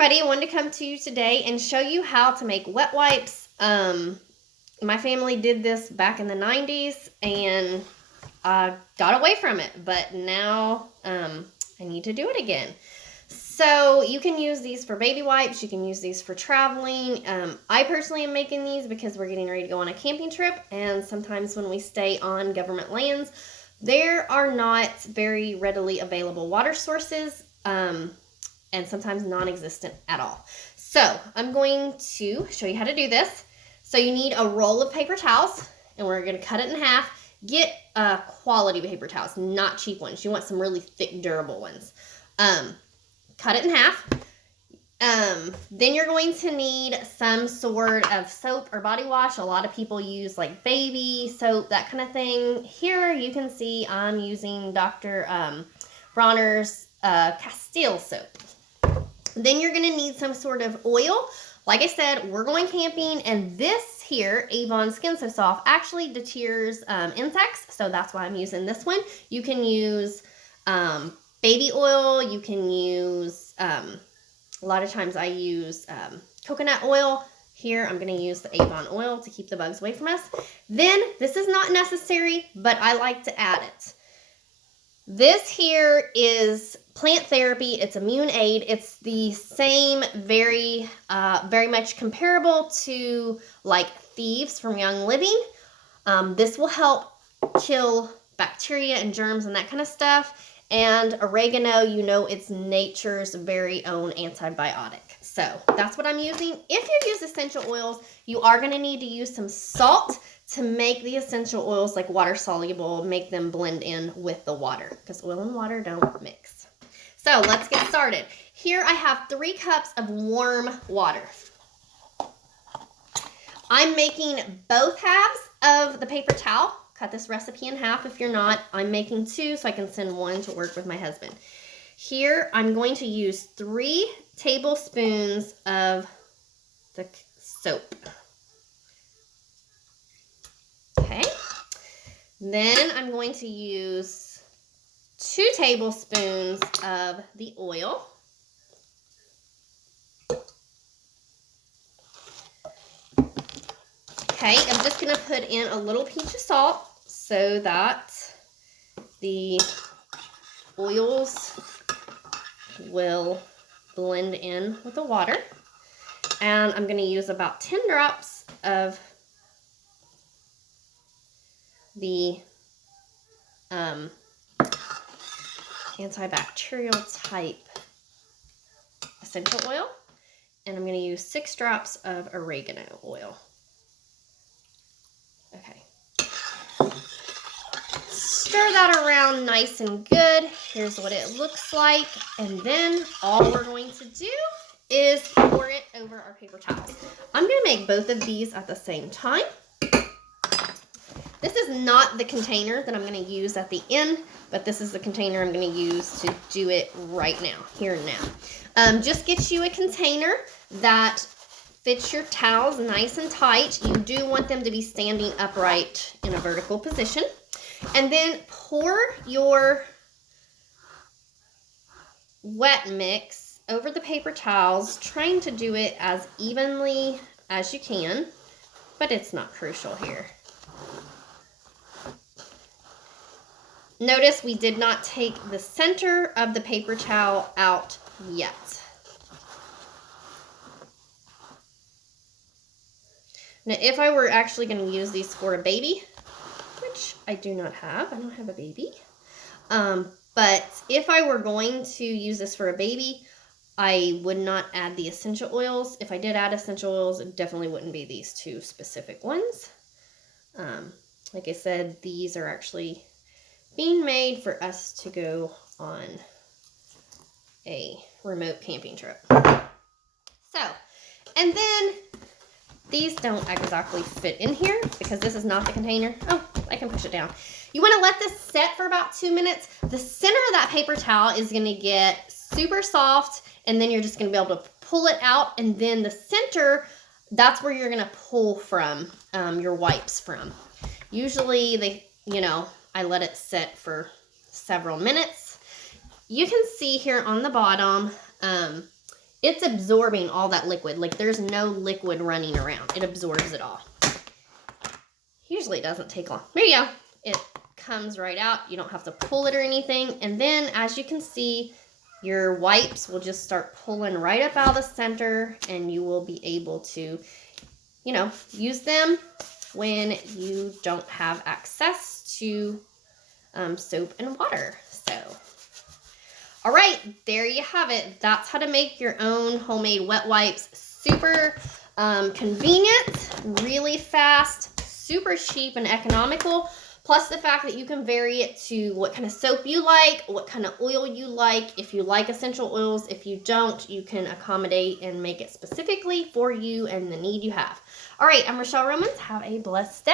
everybody, I wanted to come to you today and show you how to make wet wipes. My family did this back in the 90s and I got away from it, but now I need to do it again. So you can use these for baby wipes, you can use these for traveling. I personally am making these because we're getting ready to go on a camping trip, and sometimes when we stay on government lands, there are not very readily available water sources, and sometimes non-existent at all. So I'm going to show you how to do this. So you need a roll of paper towels, and we're going to cut it in half. Get quality paper towels, not cheap ones. You want some really thick, durable ones. Cut it in half. Then you're going to need some sort of soap or body wash. A lot of people use like baby soap, that kind of thing. Here you can see I'm using Dr. Bronner's Castile soap. Then you're going to need some sort of oil. Like I said, we're going camping, and this here, Avon Skin So Soft, actually deters insects, so that's why I'm using this one. You can use baby oil. You can use, a lot of times I use coconut oil. Here, I'm going to use the Avon oil to keep the bugs away from us. Then, this is not necessary, but I like to add it. This here is plant therapy. It's immune aid. It's the same, very much comparable to like Thieves from Young Living. This will help kill bacteria and germs and that kind of stuff. And oregano, you know, it's nature's very own antibiotic. So that's what I'm using. If you use essential oils, you are going to need to use some salt to make the essential oils like water soluble, make them blend in with the water, because oil and water don't mix. So let's get started. Here I have 3 cups of warm water. I'm making both halves of the paper towel. Cut this recipe in half if you're not. I'm making 2 so I can send 1 to work with my husband. Here I'm going to use 3 tablespoons of the soap. Okay. Then I'm going to use 2 tablespoons of the oil. Okay, I'm just going to put in a little pinch of salt so that the oils will blend in with the water. And I'm going to use about 10 drops of the antibacterial type essential oil. And I'm going to use 6 drops of oregano oil. Okay. Stir that around nice and good. Here's what it looks like. And then all we're going to do is pour it over our paper towels. I'm going to make both of these at the same time. This is not the container that I'm going to use at the end, but this is the container I'm going to use to do it right now, here and now. Just get you a container that fits your towels nice and tight. You do want them to be standing upright in a vertical position. And then pour your wet mix over the paper towels, trying to do it as evenly as you can, but it's not crucial here. Notice we did not take the center of the paper towel out yet. Now, if I were actually going to use these for a baby, which I do not have, I don't have a baby, but if I were going to use this for a baby, I would not add the essential oils. If I did add essential oils, it definitely wouldn't be these 2 specific ones. Like I said, these are actually being made for us to go on a remote camping trip. So, and then these don't exactly fit in here because this is not the container. Oh, I can push it down. You want to let this set for about 2 minutes. The center of that paper towel is going to get super soft, and then you're just going to be able to pull it out, and then the center, that's where you're going to pull from your wipes from. Usually I let it set for several minutes. You can see here on the bottom, it's absorbing all that liquid. Like there's no liquid running around. It absorbs it all. Usually it doesn't take long. There you go. It comes right out. You don't have to pull it or anything. And then as you can see, your wipes will just start pulling right up out of the center, and you will be able to, you know, use them when you don't have access to soap and water. So, all right, there you have it. That's how to make your own homemade wet wipes. Super convenient, really fast, super cheap and economical. Plus the fact that you can vary it to what kind of soap you like, what kind of oil you like. If you like essential oils, if you don't, you can accommodate and make it specifically for you and the need you have. All right, I'm Rochelle Romans. Have a blessed day.